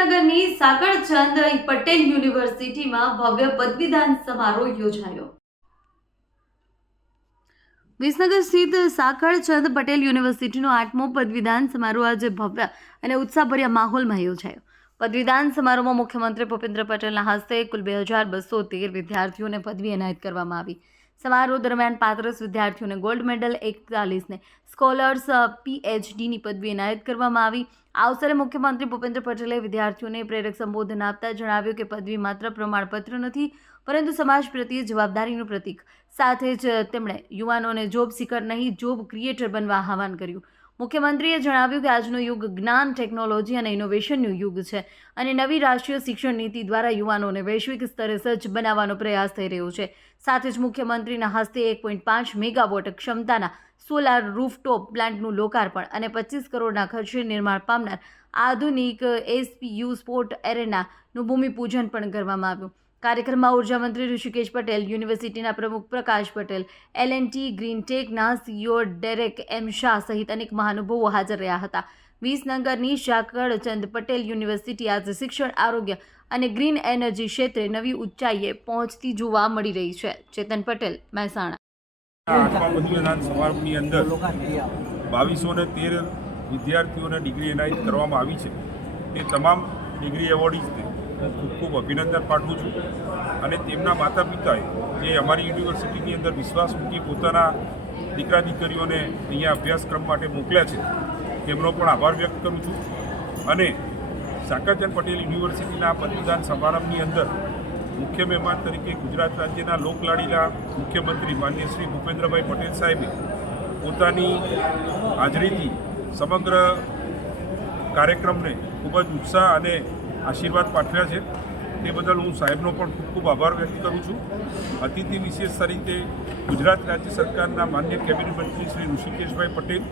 વિસનગરની સાગરચંદ પટેલ યુનિવર્સિટીમાં ભવ્ય પદવીદાન સમારોહ યોજાયો। વિસનગર સ્થિત સાગરચંદ પટેલ યુનિવર્સિટીનો 8મો પદવીદાન સમારોહ આજે ભવ્ય અને ઉત્સાહભર્યા માહોલમાં યોજાયો। પદવીદાન સમારોહમાં મુખ્યમંત્રી ભૂપેન્દ્ર પટેલના હસ્તે કુલ 2213 વિદ્યાર્થીઓને પદવી એનાયત કરવામાં આવી। समारोह दरमियान 35 विद्यार्थियों ने गोल्ड मेडल, 41 ने स्कॉलर्स PhD ની પદવી એનાયત કરવામાં આવી। આ અવસરે મુખ્યમંત્રી ભૂપેન્દ્ર પટેલે વિદ્યાર્થીઓને પ્રેરક સંબોધન આપતા જણાવ્યું કે પદવી માત્ર પ્રમાણપત્ર નથી પરંતુ સમાજ પ્રત્યે જવાબદારીનું પ્રતીક। સાથે જ તેમણે યુવાનોને જોબ સિકર નહીં જોબ ક્રિએટર બનવા આહવાન કર્યું। મુખ્યમંત્રીએ જણાવ્યું કે આજનો યુગ જ્ઞાન, ટેકનોલોજી અને ઇનોવેશનનો યુગ છે અને નવી રાષ્ટ્રીય શિક્ષણ નીતિ દ્વારા યુવાનોને વૈશ્વિક સ્તરે સજ્જ બનાવવાનો પ્રયાસ થઈ રહ્યો છે। સાથે જ મુખ્યમંત્રીના હસ્તે 1.5 મેગાવોટ ક્ષમતાના સોલાર રૂફટોપ પ્લાન્ટનું લોકાર્પણ અને 25 કરોડના ખર્ચે નિર્માણ પામનાર આધુનિક SPU સ્પોર્ટ એરેનાનું ભૂમિપૂજન પણ કરવામાં આવ્યું। કાર્યક્રમમાં ઉર્જા મંત્રી ઋષિકેશ પટેલ, યુનિવર્સિટીના પ્રમુખ પ્રકાશ પટેલ, L&T ગ્રીનટેકના CEO ડેરેક M શાહ સહિત અનેક મહાનુભાવો હાજર રહ્યા હતા। વિસનગરની સાગરચંદ પટેલ યુનિવર્સિટી આજે શિક્ષણ, આરોગ્ય અને ગ્રીન એનર્જી ક્ષેત્રે નવી ઊંચાઈએ પહોંચતી જોવા મળી રહી છે। ચેતન પટેલ, મહેસાણા। 8મા પદવીદાન સમારોહની અંદર 2213 વિદ્યાર્થીઓને ડિગ્રી એનાયત કરવામાં આવી છે। તે તમામ ડિગ્રી એવોર્ડીઝને હું ખૂબ ખૂબ અભિનંદન પાઠવું છું અને તેમના માતા પિતાએ જે અમારી યુનિવર્સિટીની અંદર વિશ્વાસ મૂકી પોતાના દીકરા દીકરીઓને અહીંયા અભ્યાસક્રમ માટે મોકલ્યા છે તેમનો પણ આભાર વ્યક્ત કરું છું। અને સાગરચંદ પટેલ યુનિવર્સિટીના પદવીદાન સમારંભની અંદર મુખ્ય મહેમાન તરીકે ગુજરાત રાજ્યના લોકલાડીલા મુખ્યમંત્રી માનનીય શ્રી ભૂપેન્દ્રભાઈ પટેલ સાહેબે પોતાની હાજરીથી સમગ્ર કાર્યક્રમને ખૂબ જ ઉત્સાહ અને આશીર્વાદ પાઠવ્યા છે। તે બદલ હું સાહેબનો પણ ખૂબ ખૂબ આભાર વ્યક્ત કરું છું। અતિથિ વિશેષ તરીકે ગુજરાત રાજ્ય સરકારના માન્ય કેબિનેટ મંત્રી શ્રી ઋષિકેશભાઈ પટેલ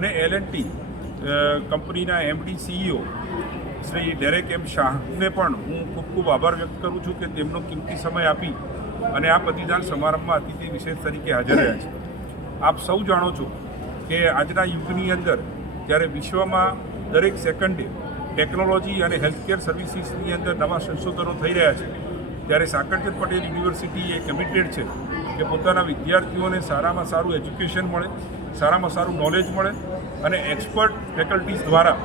અને L&T કંપનીના MD CEO Shri Derek M શાહને પણ હું ખૂબ ખૂબ આભાર વ્યક્ત કરું છું કે તેમનો કિંમતી સમય આપી અને આ પદવીદાન સમારંભમાં અતિથિ વિશેષ તરીકે હાજર રહ્યા છે। આપ સૌ જાણો છો કે આજના યુગની અંદર જ્યારે વિશ્વમાં દરેક સેકન્ડે ટેકનોલોજી અને હેલ્થકેર સર્વિસીસની અંદર નવા સંશોધનો થઈ રહ્યા છે ત્યારે સાગરચંદ પટેલ યુનિવર્સિટી એ કમિટેડ છે કે પોતાના વિદ્યાર્થીઓને સારામાં સારું એજ્યુકેશન મળે, સારામાં સારું નોલેજ મળે અને એક્સપર્ટ ફેકલ્ટીઝ દ્વારા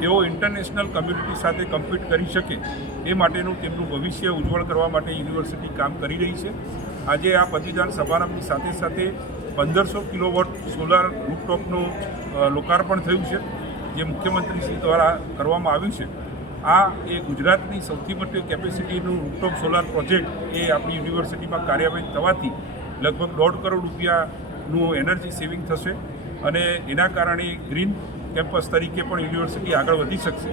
તેઓ ઇન્ટરનેશનલ કમ્યુનિટી સાથે કમ્પીટ કરી શકે એ માટેનું તેમનું ભવિષ્ય ઉજ્જવળ કરવા માટે યુનિવર્સિટી કામ કરી રહી છે। આજે આ પદવીદાન સમારંભની સાથે સાથે 1500 કિલોવોટ સોલાર રૂફટોપનું લોકાર્પણ થયું છે જે મુખ્યમંત્રીશ્રી દ્વારા કરવામાં આવ્યું છે। આ એ ગુજરાતની સૌથી મોટી કેપેસિટીનું રૂફટોપ સોલાર પ્રોજેક્ટ એ આપણી યુનિવર્સિટીમાં કાર્યવાહી થવાથી લગભગ 1.5 કરોડ રૂપિયાનું એનર્જી સેવિંગ થશે અને એના કારણે ગ્રીન કેમ્પસ તરીકે પણ યુનિવર્સિટી આગળ વધી શકશે।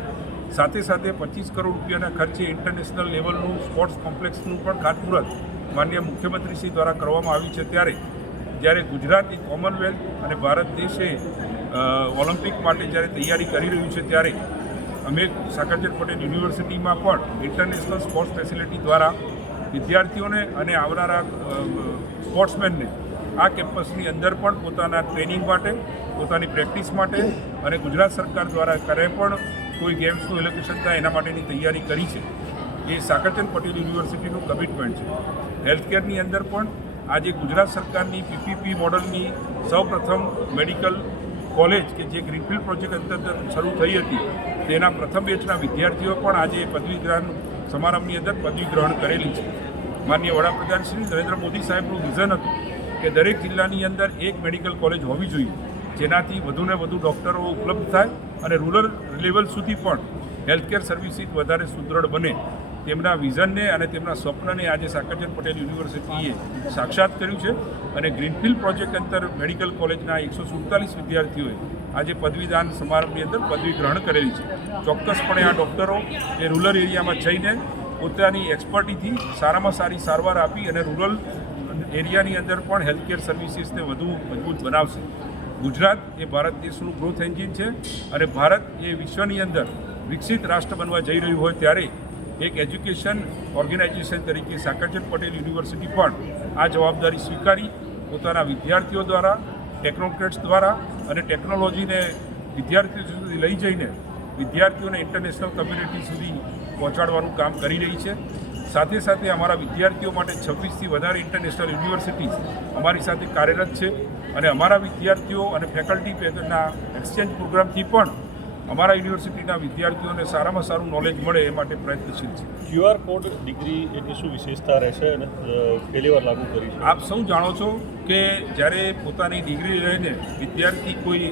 સાથે સાથે 25 કરોડ રૂપિયાના ખર્ચે ઇન્ટરનેશનલ લેવલનું સ્પોર્ટ્સ કોમ્પ્લેક્સનું પણ ખાતમુહૂર્ત માનનીય મુખ્યમંત્રીશ્રી દ્વારા કરવામાં આવ્યું છે। જ્યારે ગુજરાત એ કોમનવેલ્થ અને ભારત દેશે ઓલિમ્પિક માટે જ્યારે તૈયારી કરી રહ્યું છે ત્યારે અમે સાગરચંદ પટેલ યુનિવર્સિટીમાં પણ ઇન્ટરનેશનલ સ્પોર્ટ્સ ફેસિલિટી દ્વારા વિદ્યાર્થીઓને અને આવનારા સ્પોર્ટ્સમેનને આ કેમ્પસની અંદર પણ પોતાના ટ્રેનિંગ માટે, પોતાની પ્રેક્ટિસ માટે અને ગુજરાત સરકાર દ્વારા ક્યારે પણ કોઈ ગેમ્સનું એલોકેશન થાય એના માટેની તૈયારી કરી છે। એ સાગરચંદ પટેલ યુનિવર્સિટીનું કમિટમેન્ટ છે। હેલ્થકેરની અંદર પણ આજે ગુજરાત સરકારની PPP મોડલની સૌપ્રથમ મેડિકલ કોલેજ કે જે ગ્રીનફિલ્ડ પ્રોજેક્ટ અંતર્ગત શરૂ થઈ હતી તેના પ્રથમ બેચના વિદ્યાર્થીઓ પણ આજે પદવીદાન સમારંભની અંદર પદવી ગ્રહણ કરેલી છે। માનનીય વડાપ્રધાન શ્રી નરેન્દ્ર મોદી સાહેબનું વિઝન હતું કે દરેક જિલ્લાની અંદર એક મેડિકલ કોલેજ હોવી જોઈએ જેનાથી વધુને વધુ ડૉક્ટરો ઉપલબ્ધ થાય અને રૂરલ લેવલ સુધી પણ હેલ્થકેર સર્વિસીસ વધારે સુદૃઢ બને। તેમના વિઝનને અને તેમના સ્વપ્નને આજે સાગરચંદ પટેલ યુનિવર્સિટીએ સાક્ષાત કર્યું છે અને ગ્રીનફિલ્ડ પ્રોજેક્ટ અંતર મેડિકલ કોલેજના 147 વિદ્યાર્થીઓએ આજે પદવીદાન સમારંભની અંદર પદવી ગ્રહણ કરેલી છે। ચોક્કસપણે આ ડૉક્ટરો એ રૂરલ એરિયામાં જઈને પોતાની એક્સપર્ટીથી સારામાં સારી સારવાર આપી અને રૂરલ એરિયાની અંદર પણ હેલ્થકેર સર્વિસીસને વધુ મજબૂત બનાવશે। ગુજરાત એ ભારત દેશનું ગ્રોથ એન્જિન છે અને ભારત એ વિશ્વની અંદર વિકસિત રાષ્ટ્ર બનવા જઈ રહ્યું હોય ત્યારે એક એજ્યુકેશન ઓર્ગેનાઇઝેશન તરીકે સાગરચંદ પટેલ યુનિવર્સિટી પણ આ જવાબદારી સ્વીકારી પોતાના વિદ્યાર્થીઓ દ્વારા, ટેકનોક્રેટ્સ દ્વારા અને ટેકનોલોજીને વિદ્યાર્થીઓ સુધી લઈ જઈને વિદ્યાર્થીઓને ઇન્ટરનેશનલ કમ્યુનિટી સુધી પહોંચાડવાનું કામ કરી રહી છે. સાથે સાથે અમારા વિદ્યાર્થીઓ માટે 26થી વધારે ઇન્ટરનેશનલ યુનિવર્સિટીઝ અમારી સાથે કાર્યરત છે અને અમારા વિદ્યાર્થીઓ અને ફેકલ્ટી પેદના એક્સચેન્જ પ્રોગ્રામથી પણ અમારા યુનિવર્સિટીના વિદ્યાર્થીઓને સારામાં સારું નોલેજ મળે એ માટે પ્રયત્નશીલ છે. QR કોડ ડિગ્રી એની શું વિશેષતા રહેશે અને પહેલી વાર લાગુ કરી છે? આપ સૌ જાણો છો કે જ્યારે પોતાની ડિગ્રી લઈને વિદ્યાર્થી કોઈ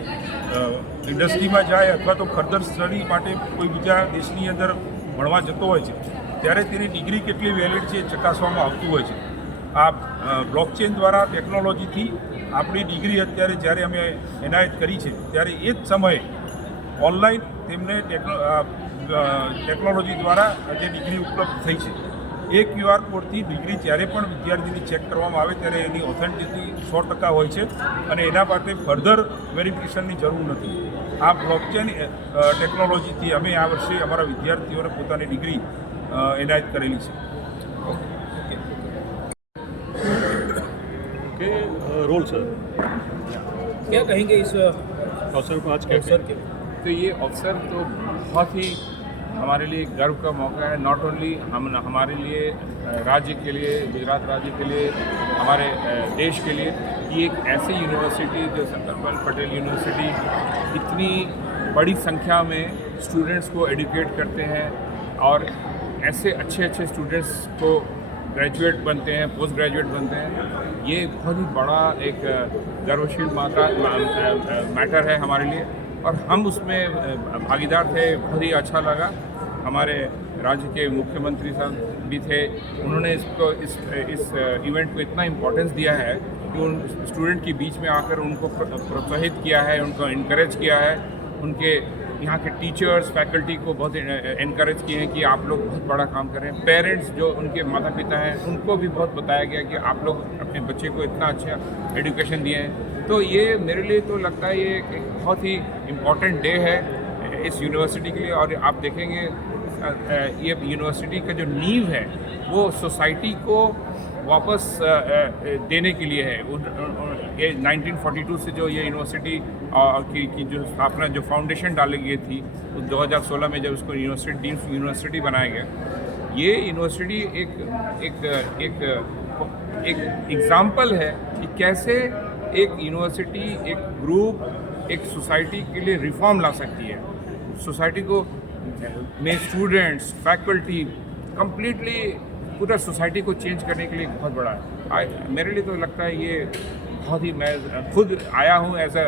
ઇન્ડસ્ટ્રીમાં જાય અથવા તો ફર્ધર સ્ટડી માટે કોઈ બીજા દેશની અંદર ભણવા જતો હોય છે ત્યારે તેની ડિગ્રી કેટલી વેલિડ છે એ ચકાસવામાં આવતું હોય છે. આ બ્લોકચેન દ્વારા ટેકનોલોજીથી આપણી ડિગ્રી અત્યારે જ્યારે અમે એનાયત કરી છે ત્યારે એ જ સમયે ઓનલાઈન તેમને ટેકનોલોજી દ્વારા જે ડિગ્રી ઉપલબ્ધ થઈ છે એ QR કોડથી ડિગ્રી જ્યારે પણ વિદ્યાર્થીની ચેક કરવામાં આવે ત્યારે એની ઓથેન્ટિસિટી 100% હોય છે અને એના માટે ફર્ધર વેરિફિકેશનની જરૂર નથી. આ બ્લોકચેન ટેકનોલોજીથી અમે આ વર્ષે અમારા વિદ્યાર્થીઓને પોતાની ડિગ્રી એનાયત કરેલી છે. ओके रोल सर, क्या कहेंगे इस अवसर को आज अवसर के? तो ये अवसर तो बहुत ही हमारे लिए गर्व का मौका है. नॉट ओनली हमारे लिए राज्य के लिए, गुजरात राज्य के लिए, हमारे देश के लिए कि एक ऐसी यूनिवर्सिटी जो सरदार वल्लभ पटेल यूनिवर्सिटी इतनी बड़ी संख्या में स्टूडेंट्स को एडुकेट करते हैं और ऐसे अच्छे अच्छे स्टूडेंट्स को ग्रेजुएट बनते हैं, पोस्ट ग्रेजुएट बनते हैं. ये बहुत ही बड़ा एक गर्वशील मैटर है हमारे लिए और हम उसमें भागीदार थे. बहुत ही अच्छा लगा. हमारे राज्य के मुख्यमंत्री साहब भी थे, उन्होंने इस इवेंट को इतना इम्पोर्टेंस दिया है कि उन स्टूडेंट के बीच में आकर उनको प्रोत्साहित किया है, उनको इनकरेज किया है. उनके यहाँ के टीचर्स, फैकल्टी को बहुत इनकरेज किए हैं कि आप लोग बहुत बड़ा काम करें. पेरेंट्स जो उनके माता पिता हैं उनको भी बहुत बताया गया कि आप लोग अपने बच्चे को इतना अच्छा एजुकेशन दिए हैं. तो ये मेरे लिए तो लगता है ये एक बहुत ही इम्पॉर्टेंट डे है इस यूनिवर्सिटी के लिए. और आप देखेंगे ये यूनिवर्सिटी का जो नींव है वो सोसाइटी को वापस देने के लिए है. ये 1942 से जो ये यूनिवर्सिटी की जो स्थापना, जो फाउंडेशन डाली गई थी 2016 में जब इसको यूनिवर्सिटी बनाया गया, ये यूनिवर्सिटी एक एग्जाम्पल है कि कैसे एक यूनिवर्सिटी, एक ग्रुप, एक सोसाइटी के लिए रिफॉर्म ला सकती है. सोसाइटी को में स्टूडेंट्स, फैकल्टी कंप्लीटली पूरा सोसाइटी को चेंज करने के लिए बहुत बड़ा है. मेरे लिए तो लगता है ये बहुत ही, मैं खुद आया हूँ एज अ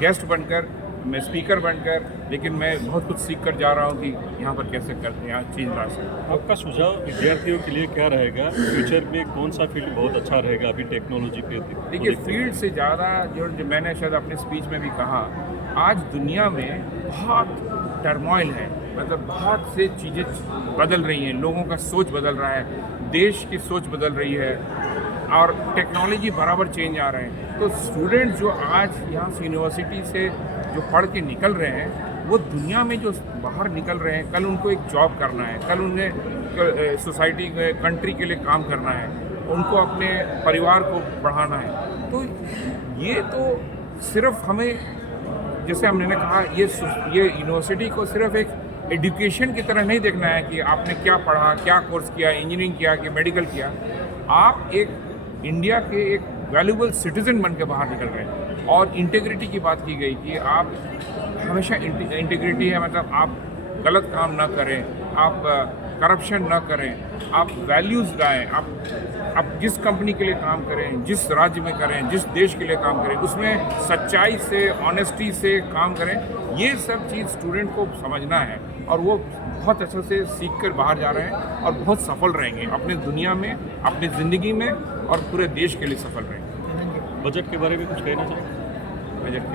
गेस्ट बनकर, मैं स्पीकर बनकर, लेकिन मैं बहुत कुछ सीख कर जा रहा हूँ कि यहाँ पर कैसे करते हैं, यहाँ चेंज ला सकते. आपका सुझाव विद्यार्थियों के लिए क्या रहेगा? फ्यूचर में कौन सा फील्ड बहुत अच्छा रहेगा अभी टेक्नोलॉजी पे? देखिए, फील्ड से ज़्यादा जो मैंने शायद अपने स्पीच में भी कहा, आज दुनिया में बहुत टर्मोइल है. मतलब बहुत से चीज़ें बदल रही हैं, लोगों का सोच बदल रहा है, देश की सोच बदल रही है और टेक्नोलॉजी बराबर चेंज आ रहे हैं. तो स्टूडेंट जो आज यहाँ से यूनिवर्सिटी से जो पढ़ के निकल रहे हैं, वो दुनिया में जो बाहर निकल रहे हैं, कल उनको एक जॉब करना है, कल उन्हें सोसाइटी में, कंट्री के लिए काम करना है, उनको अपने परिवार को बढ़ाना है. तो ये तो सिर्फ हमें, जैसे हमने कहा, ये यूनिवर्सिटी को सिर्फ एक एजुकेशन की तरह नहीं देखना है कि आपने क्या पढ़ा, क्या कोर्स किया, इंजीनियरिंग किया कि मेडिकल किया. आप एक इंडिया के एक वैल्यूबल सिटीज़न बन के बाहर निकल रहे हैं. और इंटीग्रिटी की बात की गई कि आप हमेशा इंटीग्रिटी है, मतलब आप गलत काम ना करें, आप करप्शन ना करें, आप वैल्यूज़ लाएँ. आप जिस कंपनी के लिए काम करें, जिस राज्य में करें, जिस देश के लिए काम करें, उसमें सच्चाई से, ऑनेस्टी से काम करें. ये सब चीज़ स्टूडेंट को समझना है और वो बहुत अच्छे से सीख कर बाहर जा रहे हैं और बहुत सफल रहेंगे अपने दुनिया में, अपनी ज़िंदगी में और पूरे देश के लिए सफल रहेंगे. बजट के बारे में कुछ कहना चाहिए? बजट के लिए